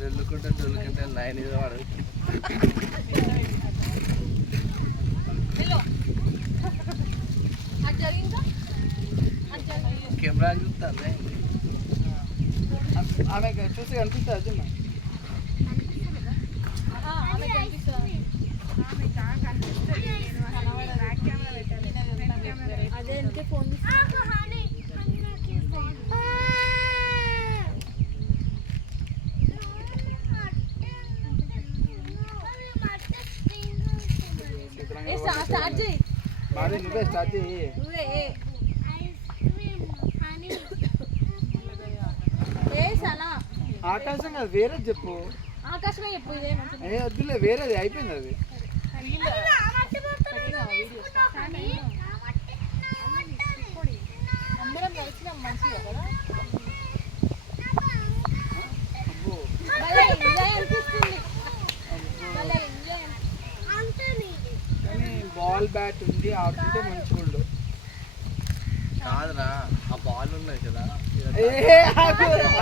దొల్లుకుంటే line ఇది వాడు camera చూస్తాను ఆమె చూసి కనిపిస్తుంది అర్జున్ అదే అందుకే ఫోన్ నువ్వే స్టార్ట్ చేయి ఆకాశం కాదు వేరేది చెప్పు ఆకాశమే చెప్పు ఏ వద్దులే వేరేది అయిపోయింది అది అందరం కలిసినాం మంచిగా కదా కానీ బాల్ బ్యాట్ ఉంది ఆడుతుంటే మంచిగా ఉండు కాదురా ఆ బాల్ ఉన్నాయి కదా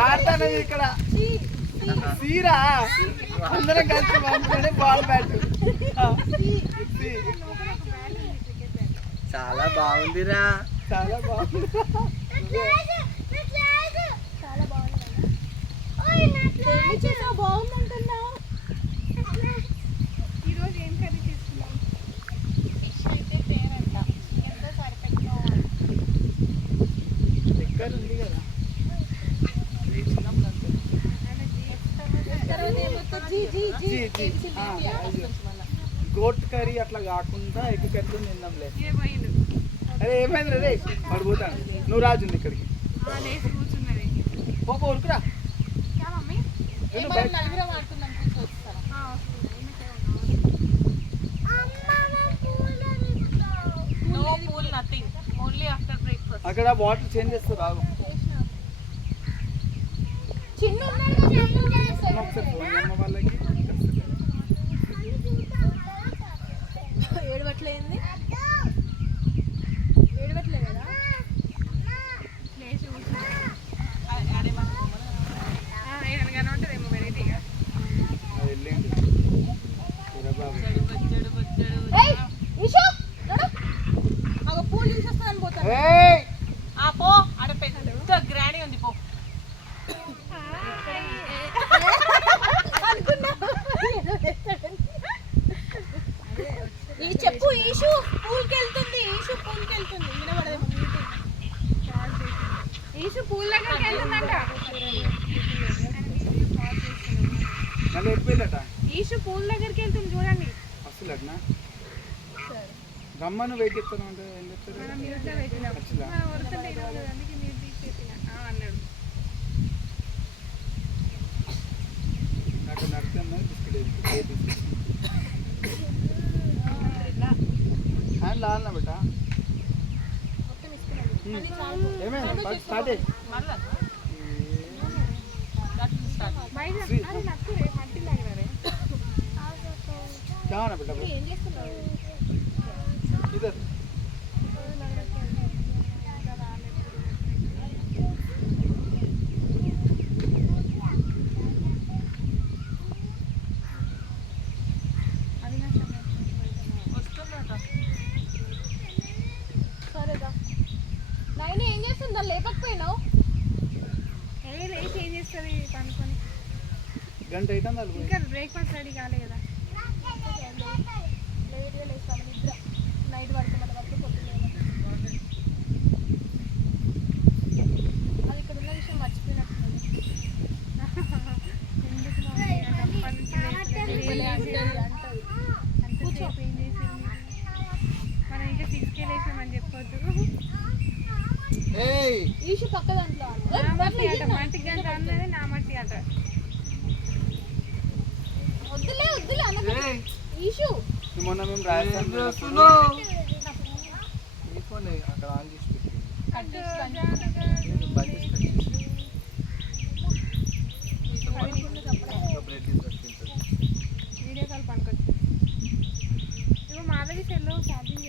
ఆడతాను ఇక్కడ సీరా అందరం కలిసి పంపుకుంటే బాల్ బ్యాట్ చాలా బాగుందిరా చాలా బాగుంది బాగుందంటున్నా ఈరోజు ఏం కర్రీ చేసుకున్నాం ఫిష్ అయితే పేరంట ఎంతో పర్ఫెక్ట్గా ఎక్కడ ఉంది కదా గోట్ కర్రీ అట్లా కాకుండా ఎగ్ కర్రీ తిందాంలే అరే ఏమైంది రే పడిపోతాను నువ్వు రాజు ఇక్కడికి పోక ఊరుకురా అక్కడ వాటర్ చేంజ్ చేస్తే బాగు ఒకసారి ఫోన్ అమ్మ వాళ్ళకి ఏడవట్లేంది ఏడవట్లే కదా ఉంటుందేమో వెరైటీగా వెళ్ళండి పూలు చూసేస్తాను పోతాను పో ఆడ పెద్ద గ్రాండ్ ఉంది పో ఈ చెప్పు ఈషు పూల్కి వెళ్తుంది ఈషు పూల్ దగ్గరికి వెళ్తుందంట మళ్ళీ వెళ్ళిపోయిందట ఈషు పూల్ దగ్గరికి వెళ్తుంది చూడండి అసలు అట్నా గమ్మను వెయిట్ చేస్తాను అంటే ఏం చెప్తారు అన్నాడు నాకు నడుతున్నా బిస్కెట్ హ్యాండ్ లాలనా బేట ఏమైంది స్టార్ట్ क्या होना बेटा इधर సరేదా నైన్ ఏం చేస్తుందా లేపకపోయినావు లేచి ఏం చేస్తుంది పనుకొని గంట అవుతుంది ఇంకా బ్రేక్ఫాస్ట్ రెడీ కాలే కదా లేట్గా లేస్తాను నిద్ర నైట్ పడుకున్న వరకు పొద్దున్న అది ఇక్కడ ఉన్న విషయం మర్చిపోయినట్టుంది కూర్చోపు ఏం చేసి మనం ఇంకా 6కే లేసామని చెప్పొద్దు ఈషు పక్క దాంట్లో మట్టి గంట అన్నది నా మట్టి అట వద్దులే ఈషు మొన్న మేము రాజస్థాన్ అక్కడ ఆన్ చేసి వీడియో కాల్ పనుకొచ్చు ఇప్పుడు మాధవి సెల్లో ఛార్జింగ్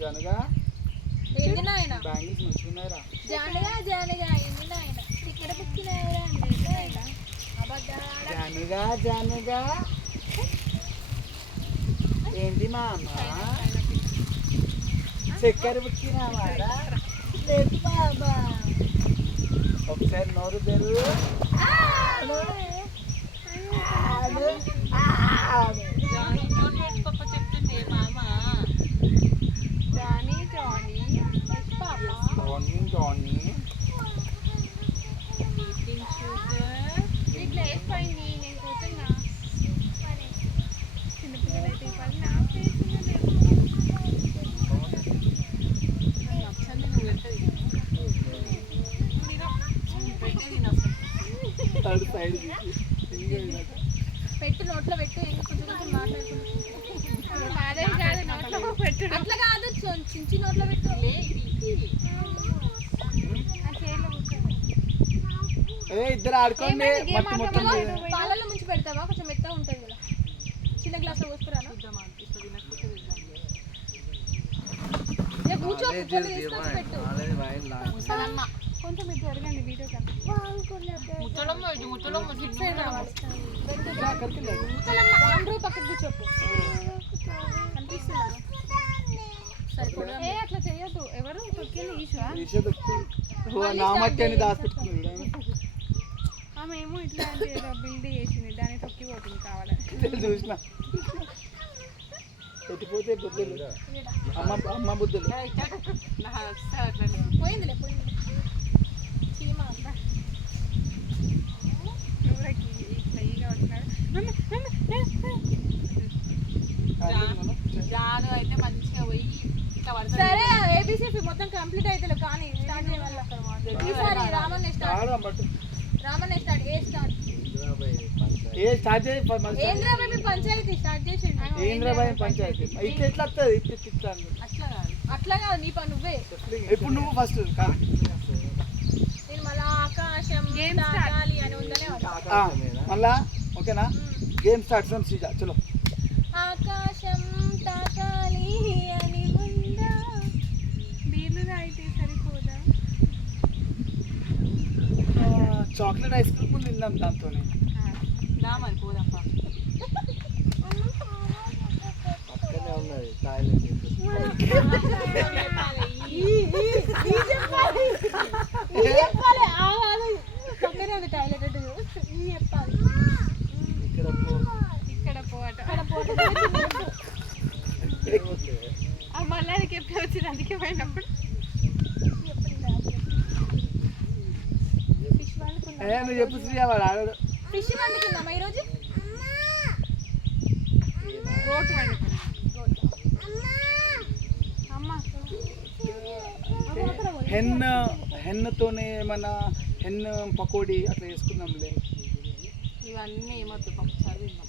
జనగా ఏంది నాయన బ్యాంగిల్స్ మంచిగా ఉన్నాయిరా జానగా ఏంది నాయన ఇక్కడ పుట్టినాయరా జానుగా జానుగా ఏంటి మా అమ్మ చక్కెర బుక్కినావారా లేదు బాబా ఒకసారి నోరు తెరు జానీ జానీ యష్ పాప జానీ జానీ ఈటింగ్ షుగర్ ఇట్లా వేసిపోయింది నేను పోతున్నా చిన్నపిల్లలైతే పని నా థర్డ్ సైడ్ పెట్టు నోట్లో పెట్టు ఇంకా కొంచెం కొంచెం మాట్లాడుకుంటూ అదే కాదు నోట్లో పెట్టు అట్లా కాదు చించి నోట్లో పెట్టు ఆ చైర్లో కూర్చోండి ఇద్దరు ఆడుకోండి మొత్తం మొత్తం పాలల్లో ముంచి పెడతావా కొంచెం మెత్తగా ఉంటుంది కదా చిన్న గ్లాస్లో పోసుకురాను కూర్చో కూర్చొని తీసుకొచ్చి పెట్టు కొంచెం ఇటు జరగండి వీడియో సైడ్ రావాలి రాండ్రు పక్కకు కూర్చోపు కనిపిస్తుందా సరిపోదు ఏ అట్లా చెయ్యొద్దు ఎవరు తొక్కింది ఈశ్వా నామట్టి అని దాచిపెట్టుకున్నాడు ఆమె ఏమో ఇట్లా బిల్డ్ చేసింది దాన్ని తొక్కిపోతుంది కావాలని చూసిన పెట్టిపోతే బుద్ధులు అమ్మ బుద్ధులు పోయిందిలే పోయింది చీమ అంతా ఇట్లా ఈగా వచ్చినాడు జాను అయితే మంచిగా పోయి ఇట్లా సరే ఏబిసిపి మొత్తం కంప్లీట్ అయితే కానీ స్టార్ట్ చేయాలి ఈసారి రామన్నే స్టార్ట్ ఏ స్టార్ట్ ఏ స్టార్ట్ చేయి ఏంద్రాబాయి పంచాయతీ స్టార్ట్ చేసిండు ఏంద్రాబాయి పంచాయతీ ఇట్లా ఎట్లా వస్తుంది ఇట్లా అట్లా కాదు అట్లా కాదు నీ పని నువ్వే ఇప్పుడు నువ్వు ఫస్ట్ నేను మళ్ళా ఆకాశం Game start. తాకాలి అని ఉందనే వాడు. మళ్ళా ఓకేనా గేమ్ స్టార్ట్ ఫ్రమ్ సీజా చలో ఆకాశం తాకాలి అని ఉందా బీర్లు అయితే సరిపోదా చాక్లెట్ ఐస్ క్రీమ్ తిందాం దాంతో దా మరి పోదాం పక్కనే ఉన్నది టాయిలెట్ చెప్పాలి ఆ కాదు పక్కనే ఉంది టాయిలెట్ అటు ఈ చెప్పాలి ఇక్కడ పో ఇక్కడ పోట అక్కడ పోటీ మళ్ళీ అది ఎప్పుడు వచ్చింది అందుకే పోయినప్పుడు ఫిష్ వండుకుందాం నువ్వు చెప్పు శ్రీయా వాడు ఆడాడు ఫిష్ వండుకుందామా ఈరోజు రోటు వండుకున్నాం అమ్మ హెన్నతోనే ఏమన్నా హెన్న పకోడీ అట్లా చేసుకుందాంలే ఇవన్నీ ఏమొద్దు పప్పు చదివిందాం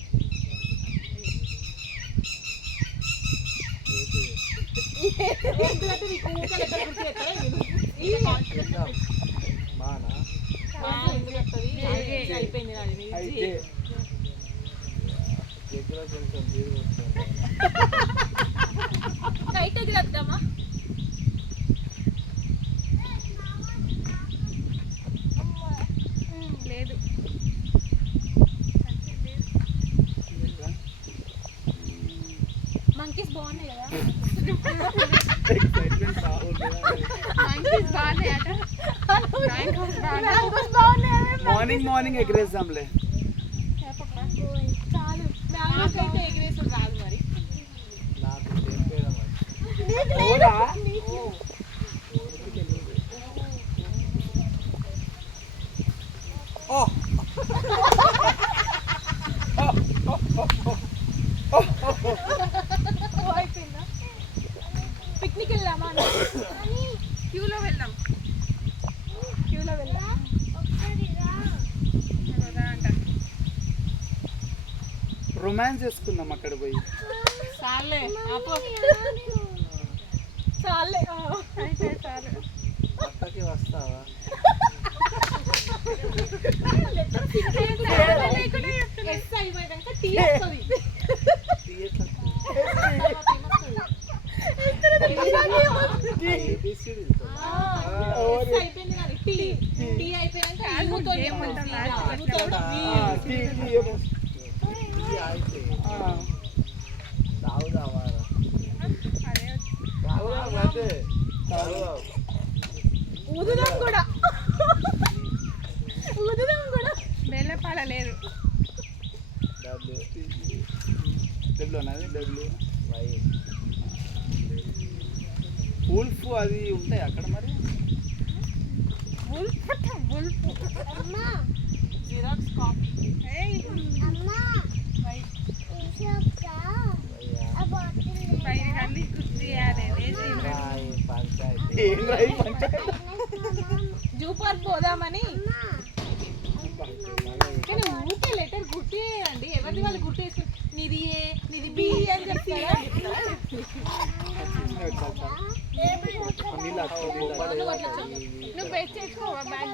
బానా అయిపోయింది నాది అయితే దగ్గర కొంచెం బీరు వస్తుంది నైట్ ఎగిరేద్దామా లేదు మంకీస్ బాగున్నాయి కదా ఎక్సైట్మెంట్ బాగుంది మంకీస్ బాగానే అట మ్యాంగోస్ బాగానే మార్నింగ్ ఎగరేద్దాంలే చాలు నాకైతే ఎగిరేసుడు రాదు మరి నాకు చెప్పేయడం అది ఓరా అయిపోయిందా పిక్నిక్ వెళ్దామా క్యూలో వెళ్దాం క్యూలో వెళ్దాం అంట రొమాన్స్ చేసుకుందాం అక్కడ పోయి చాలే ఆపో చాలే అయితే చాలు పక్కకి వస్తావా ఎస్ అయిపోయాక టీ వస్తుంది థియేటర్ టీ. ఏబిసిడి అయిపోయింది కానీ టీ టీ అయిపోయాక ఇవ్వుతో ఏమంటాం ఇది అయితే తాగుదామారా అదే తాగుదాం అంతే తాగుదాం ఊదుదాం కూడా ఊదుదాం కూడా బెల్లపాల లేదు డబ్ల్యూ డబ్ల్యూ అన్నది డబ్ల్యూ వై ఉల్ఫ్ అది ఉంటాయి అక్కడ మరి జిరాక్స్ కాపీ అన్ని గుర్తు చేయాలి పంచాయతీ ఏం రాయి పంచాయతీ జూ పార్క్ పోదామని కానీ ఊరికే లెటర్ గుర్తు చేయండి ఎవరిది వాళ్ళు గుర్తు చేసుకుని నిది ఏ నిది బి అని చెప్తారా నువ్వు బెస్ట్ చేసుకోవా బ్యాగ్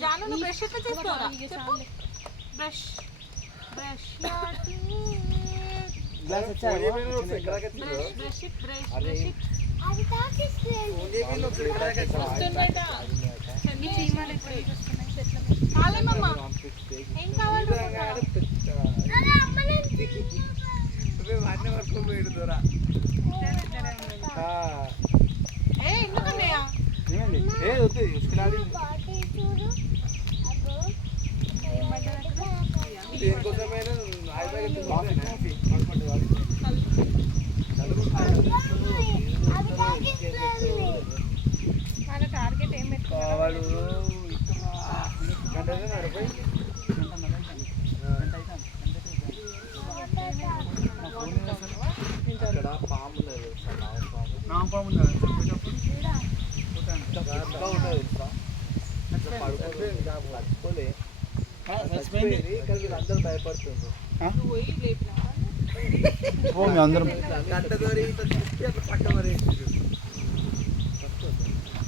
జాను నువ్వు బ్రష్ ఎట్లా చేసుకోవాలా బ్రష్ బ్రష్ గ్లాస్ వచ్చా బ్రష్ బ్రష్ కాలేమమ్మా ఏం కావాలి అన్ని వరకు పోయిడు దూరా ఏ ఎందుకన్నయ్య ఏమైంది ఏ వద్దు ఉసుకులాడి దేనికోసమైనా మన టార్గెట్ ఏం పెట్టుకున్నావు వాడు గంట నడిపోయి ఇక్కడ పాము ఉన్నది తెలుసా నా పాము ఉన్నది పడుకోలే చచ్చిపోయింది ఇక్కడ వీళ్ళందరూ భయపడుతుంది పోయి లేపినా అందరం గంట దూరి పక్క మరి